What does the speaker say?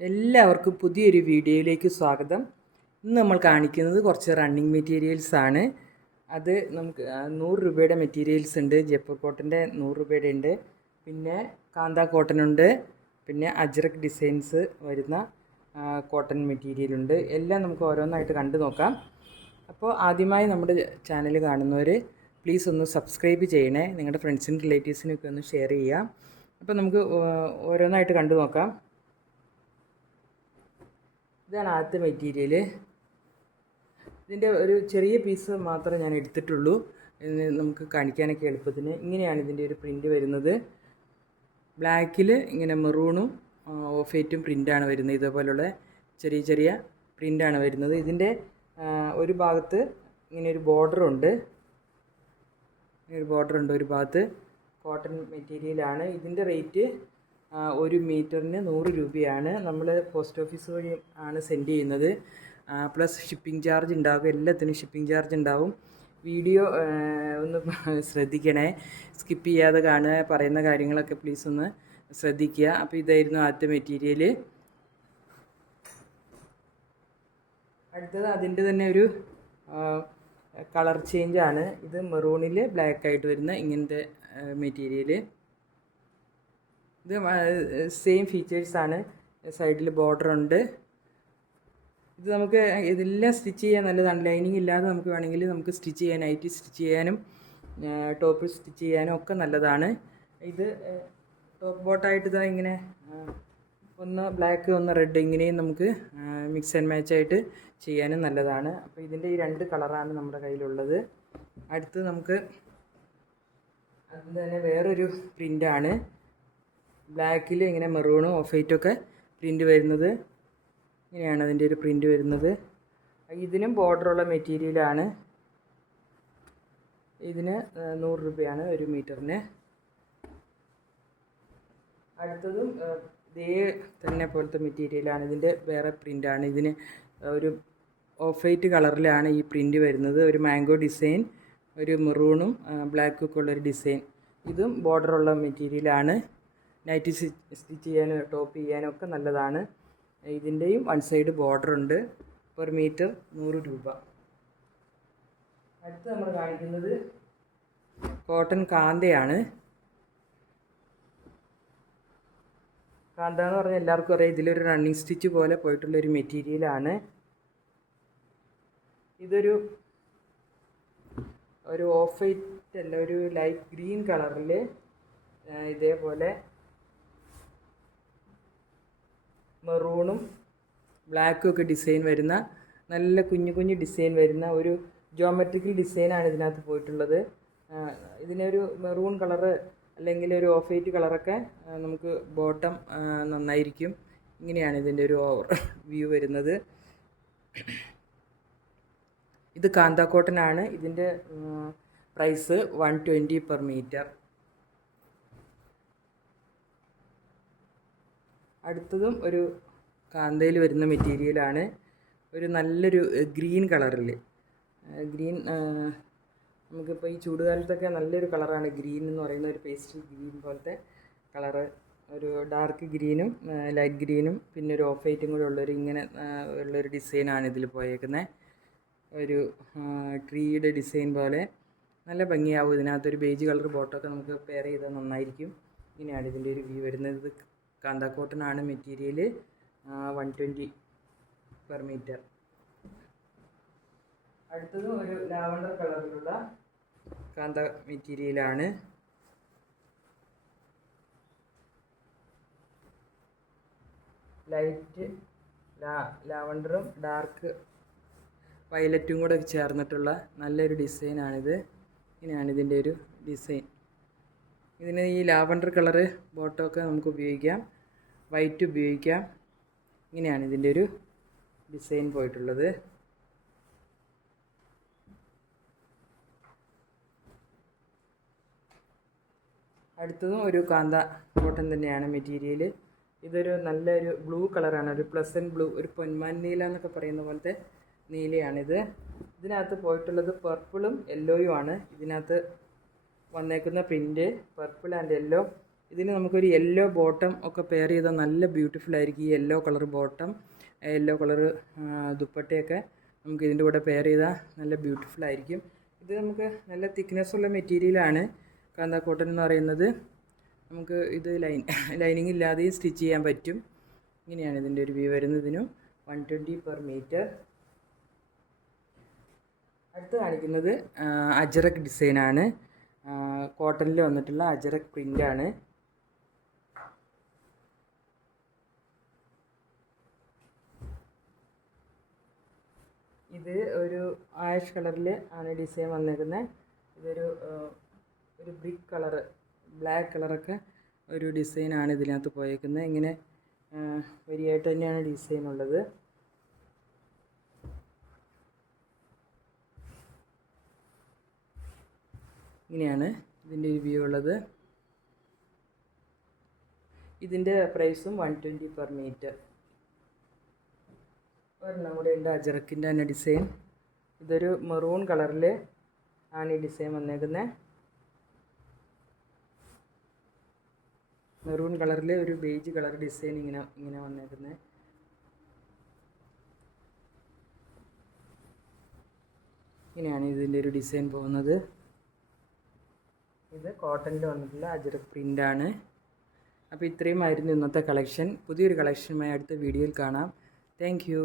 എല്ലാവർക്കും പുതിയൊരു വീഡിയോയിലേക്ക് സ്വാഗതം. ഇന്ന് നമ്മൾ കാണിക്കുന്നത് കുറച്ച് റണ്ണിങ് മെറ്റീരിയൽസ് ആണ്. അത് നമുക്ക് 100 രൂപയുടെ മെറ്റീരിയൽസ് ഉണ്ട്. ജയ്പൂർ കോട്ടൻ്റെ 100 രൂപയുടെ ഉണ്ട്, പിന്നെ കാന്ത കോട്ടൺ ഉണ്ട്, പിന്നെ അജ്രക് ഡിസൈൻസ് വരുന്ന കോട്ടൺ മെറ്റീരിയൽ ഉണ്ട്. എല്ലാം നമുക്ക് ഓരോന്നായിട്ട് കണ്ടു നോക്കാം. അപ്പോൾ ആദ്യമായി നമ്മുടെ ചാനൽ കാണുന്നവർ പ്ലീസ് ഒന്ന് സബ്സ്ക്രൈബ് ചെയ്യണേ. നിങ്ങളുടെ ഫ്രണ്ട്സിനും റിലേറ്റീവ്സിനൊക്കെ ഒന്ന് ഷെയർ ചെയ്യാം. അപ്പോൾ നമുക്ക് ഓരോന്നായിട്ട് കണ്ടു നോക്കാം. ഇതാണ് ആദ്യത്തെ മെറ്റീരിയൽ. ഇതിൻ്റെ ഒരു ചെറിയ പീസ് മാത്രമേ ഞാൻ എടുത്തിട്ടുള്ളൂ, നമുക്ക് കാണിക്കാനൊക്കെ എളുപ്പത്തിന്. ഇങ്ങനെയാണ് ഇതിൻ്റെ ഒരു പ്രിൻ്റ് വരുന്നത്. ബ്ലാക്കിൽ ഇങ്ങനെ മെറൂണും ഓഫ് വൈറ്റും പ്രിൻ്റാണ് വരുന്നത്. ഇതേപോലുള്ള ചെറിയ ചെറിയ പ്രിൻ്റാണ് വരുന്നത്. ഇതിൻ്റെ ഒരു ഭാഗത്ത് ഇങ്ങനെ ഒരു ബോർഡറുണ്ട്. ഒരു ഭാഗത്ത് കോട്ടൺ മെറ്റീരിയലാണ്. ഇതിൻ്റെ റേറ്റ് 1 മീറ്ററിന് 100 രൂപയാണ്. നമ്മൾ പോസ്റ്റ് ഓഫീസ് വഴി ആണ് സെൻഡ് ചെയ്യുന്നത്. പ്ലസ് ഷിപ്പിംഗ് ചാർജ് ഉണ്ടാകും. എല്ലാത്തിനും ഷിപ്പിംഗ് ചാർജ് ഉണ്ടാവും. വീഡിയോ ഒന്ന് ശ്രദ്ധിക്കണേ, സ്കിപ്പ് ചെയ്യാതെ കാണുക. പറയുന്ന കാര്യങ്ങളൊക്കെ പ്ലീസ് ഒന്ന് ശ്രദ്ധിക്കുക. അപ്പോൾ ഇതായിരുന്നു ആദ്യത്തെ മെറ്റീരിയൽ. അടുത്തത് അതിൻ്റെ തന്നെ ഒരു കളർ ചേഞ്ചാണ്. ഇത് മെറൂണിൽ ബ്ലാക്ക് ആയിട്ട് വരുന്ന ഇങ്ങനത്തെ മെറ്റീരിയൽ. ഇത് സെയിം ഫീച്ചേഴ്സാണ്. സൈഡിൽ ബോർഡർ ഉണ്ട്. ഇത് നമുക്ക് ഇതെല്ലാം സ്റ്റിച്ച് ചെയ്യാൻ നല്ലതാണ്. ലൈനിങ് ഇല്ലാതെ നമുക്ക് വേണമെങ്കിൽ നമുക്ക് സ്റ്റിച്ച് ചെയ്യാനായിട്ട് സ്റ്റിച്ച് ചെയ്യാനും ടോപ്പ് സ്റ്റിച്ച് ചെയ്യാനും ഒക്കെ നല്ലതാണ്. ഇത് ടോപ്പ് ബോട്ടായിട്ട് ഇതാ ഇങ്ങനെ ഒന്ന് ബ്ലാക്ക് ഒന്ന് റെഡ് ഇങ്ങനെയും നമുക്ക് മിക്സ് ആൻഡ് മാച്ചായിട്ട് ചെയ്യാനും നല്ലതാണ്. അപ്പോൾ ഇതിൻ്റെ ഈ 2 കളറാണ് നമ്മുടെ കയ്യിലുള്ളത്. അടുത്ത് നമുക്ക് അതിന് തന്നെ വേറൊരു പ്രിൻ്റാണ്. ബ്ലാക്കിൽ ഇങ്ങനെ മെറൂണും ഓഫ് വൈറ്റൊക്കെ പ്രിൻ്റ് വരുന്നത്. ഇങ്ങനെയാണ് അതിൻ്റെ ഒരു പ്രിൻ്റ് വരുന്നത്. ഇതിനും ബോർഡറുള്ള മെറ്റീരിയലാണ്. ഇതിന് 100 രൂപയാണ് 1 മീറ്ററിന്. അടുത്തതും ഇതേ തന്നെ പോലത്തെ മെറ്റീരിയലാണ്. ഇതിൻ്റെ വേറെ പ്രിൻ്റാണ്. ഇതിന് ഒരു ഓഫ് വൈറ്റ് കളറിലാണ് ഈ പ്രിൻ്റ് വരുന്നത്. ഒരു മാംഗോ ഡിസൈൻ, ഒരു മെറൂണും ബ്ലാക്കും ഒക്കെ ഉള്ളൊരു ഡിസൈൻ. ഇതും ബോർഡറുള്ള മെറ്റീരിയലാണ്. നൈറ്റ് സ്റ്റിച്ച് ചെയ്യാനും ടോപ്പ് ചെയ്യാനും ഒക്കെ നല്ലതാണ്. ഇതിൻ്റെയും 1 സൈഡ് ബോർഡർ ഉണ്ട്. 1 മീറ്റർ 100 രൂപ. അടുത്ത് നമ്മൾ കാണിക്കുന്നത് കോട്ടൺ കാന്തയാണ്. കാന്ത എന്ന് പറഞ്ഞാൽ എല്ലാവർക്കും അറിയാം, ഇതിലൊരു റണ്ണിങ് സ്റ്റിച്ച് പോലെ പോയിട്ടുള്ളൊരു മെറ്റീരിയലാണ്. ഇതൊരു ഓഫ് വൈറ്റ് അല്ല, ഒരു ലൈറ്റ് ഗ്രീൻ കളറിൽ ഇതേപോലെ മെറൂണും ബ്ലാക്കും ഒക്കെ ഡിസൈൻ വരുന്ന നല്ല കുഞ്ഞു കുഞ്ഞു ഡിസൈൻ വരുന്ന ഒരു ജോമെട്രിക്കൽ ഡിസൈനാണ് ഇതിനകത്ത് പോയിട്ടുള്ളത്. ഇതിനൊരു മെറൂൺ കളറ് അല്ലെങ്കിൽ ഒരു ഓഫ് വൈറ്റ് കളറൊക്കെ നമുക്ക് ബോട്ടം നന്നായിരിക്കും. ഇങ്ങനെയാണ് ഇതിൻ്റെ ഒരു ഓവർ വ്യൂ വരുന്നത്. ഇത് കാന്ത കോട്ടൺ ആണ്. ഇതിൻ്റെ പ്രൈസ് 120 പെർ മീറ്റർ. അടുത്തതും ഒരു കാന്തയിൽ വരുന്ന മെറ്റീരിയലാണ്. ഒരു നല്ലൊരു ഗ്രീൻ കളറിൽ. ഗ്രീൻ നമുക്കിപ്പോൾ ഈ ചൂടുകാലത്തൊക്കെ നല്ലൊരു കളറാണ് ഗ്രീൻ എന്ന് പറയുന്ന, ഒരു പേസ്റ്റൽ ഗ്രീൻ പോലത്തെ കളറ്. ഒരു ഡാർക്ക് ഗ്രീനും ലൈറ്റ് ഗ്രീനും പിന്നെ ഒരു ഓഫ് വൈറ്റും കൂടെ ഉള്ളൊരു ഇങ്ങനെ ഉള്ളൊരു ഡിസൈനാണ് ഇതിൽ പോയേക്കുന്നത്. ഒരു ട്രീയുടെ ഡിസൈൻ പോലെ നല്ല ഭംഗിയാവും. ഇതിനകത്തൊരു ബേജ് കളർ ബോട്ടമൊക്കെ നമുക്ക് പെയർ ചെയ്താൽ നന്നായിരിക്കും. ഇങ്ങനെയാണ് ഇതിൻ്റെ ഒരു വ്യൂ വരുന്നത്. ഇത് കാന്ത കോട്ടൺ ആണ് മെറ്റീരിയൽ. 120 per metre. അടുത്തതും ഒരു ലാവണ്ടർ കളറിലുള്ള കാന്ത മെറ്റീരിയലാണ്. ലൈറ്റ് ലാവണ്ടറും ഡാർക്ക് വയലറ്റും കൂടെ ചേർന്നിട്ടുള്ള നല്ലൊരു ഡിസൈനാണിത്. ഇങ്ങനെയാണ് ഇതിൻ്റെ ഒരു ഡിസൈൻ. ഇതിന് ഈ ലാവണ്ടർ കളറ് ബോട്ടമൊക്കെ നമുക്ക് ഉപയോഗിക്കാം, വൈറ്റ് ഉപയോഗിക്കാം. ഇങ്ങനെയാണ് ഇതിൻ്റെ ഒരു ഡിസൈൻ പോയിട്ടുള്ളത്. അടുത്തതും ഒരു കാന്ത കോട്ടൺ തന്നെയാണ് മെറ്റീരിയൽ. ഇതൊരു നല്ലൊരു ബ്ലൂ കളറാണ്, ഒരു പ്ലസൻറ്റ് ബ്ലൂ, ഒരു പൊന്മാൻ നീല എന്നൊക്കെ പറയുന്ന പോലത്തെ നീലയാണിത്. ഇതിനകത്ത് പോയിട്ടുള്ളത് പർപ്പിളും യെല്ലോയും ആണ്. ഇതിനകത്ത് വന്നേക്കുന്ന പ്രിൻ്റ് പർപ്പിൾ ആൻഡ് യെല്ലോ. ഇതിന് നമുക്കൊരു യെല്ലോ ബോട്ടം ഒക്കെ പെയർ ചെയ്താൽ നല്ല ബ്യൂട്ടിഫുൾ ആയിരിക്കും. ഈ yellow colour bottom, yellow colour ദുപ്പട്ടയൊക്കെ നമുക്ക് ഇതിൻ്റെ കൂടെ പെയർ ചെയ്താൽ നല്ല ബ്യൂട്ടിഫുൾ ആയിരിക്കും. ഇത് നമുക്ക് നല്ല തിക്നെസ്സുള്ള മെറ്റീരിയലാണ് കാന്ത കോട്ടൺ എന്ന് പറയുന്നത്. നമുക്ക് ഇത് ലൈനിങ് ഇല്ലാതെയും സ്റ്റിച്ച് ചെയ്യാൻ പറ്റും. ഇങ്ങനെയാണ് ഇതിൻ്റെ ഒരു വ്യൂ വരുന്നതിനും 120 per meter. അടുത്ത് കാണിക്കുന്നത് അജറക് ഡിസൈനാണ്. കോട്ടണിൽ വന്നിട്ടുള്ള അജറക് പ്രിൻ്റാണ്. ഇത് ഒരു ആഷ് കളറിൽ ആണ് ഡിസൈൻ വന്നേക്കുന്നത്. ഇതൊരു ബ്രിക്ക് കളറ്, ബ്ലാക്ക് കളറൊക്കെ ഒരു ഡിസൈനാണ് ഇതിനകത്ത് പോയേക്കുന്നത്. ഇങ്ങനെ വരിയായിട്ട് തന്നെയാണ് ഡിസൈൻ ഉള്ളത്. ഇങ്ങനെയാണ് ഇതിൻ്റെ ഒരു വ്യൂ ഉള്ളത്. ഇതിൻ്റെ പ്രൈസും 120 per meter. ഒരെണ്ണം കൂടെ ഉണ്ട് അജറക്കിൻ്റെ തന്നെ ഡിസൈൻ. ഇതൊരു മെറൂൺ കളറിൽ ആണ് ഈ ഡിസൈൻ വന്നേക്കുന്നത്. മെറൂൺ കളറിൽ ഒരു ബേജ് കളർ ഡിസൈൻ ഇങ്ങനെ വന്നേക്കുന്നത്. ഇങ്ങനെയാണ് ഇതിൻ്റെ ഒരു ഡിസൈൻ പോകുന്നത്. ഇത് കോട്ടണിൽ വന്നിട്ടുള്ള അജറക് പ്രിൻ്റാണ്. അപ്പോൾ ഇത്രയുമായിരുന്നു ഇന്നത്തെ കളക്ഷൻ. പുതിയൊരു കളക്ഷനുമായി അടുത്ത വീഡിയോയിൽ കാണാം. Thank you.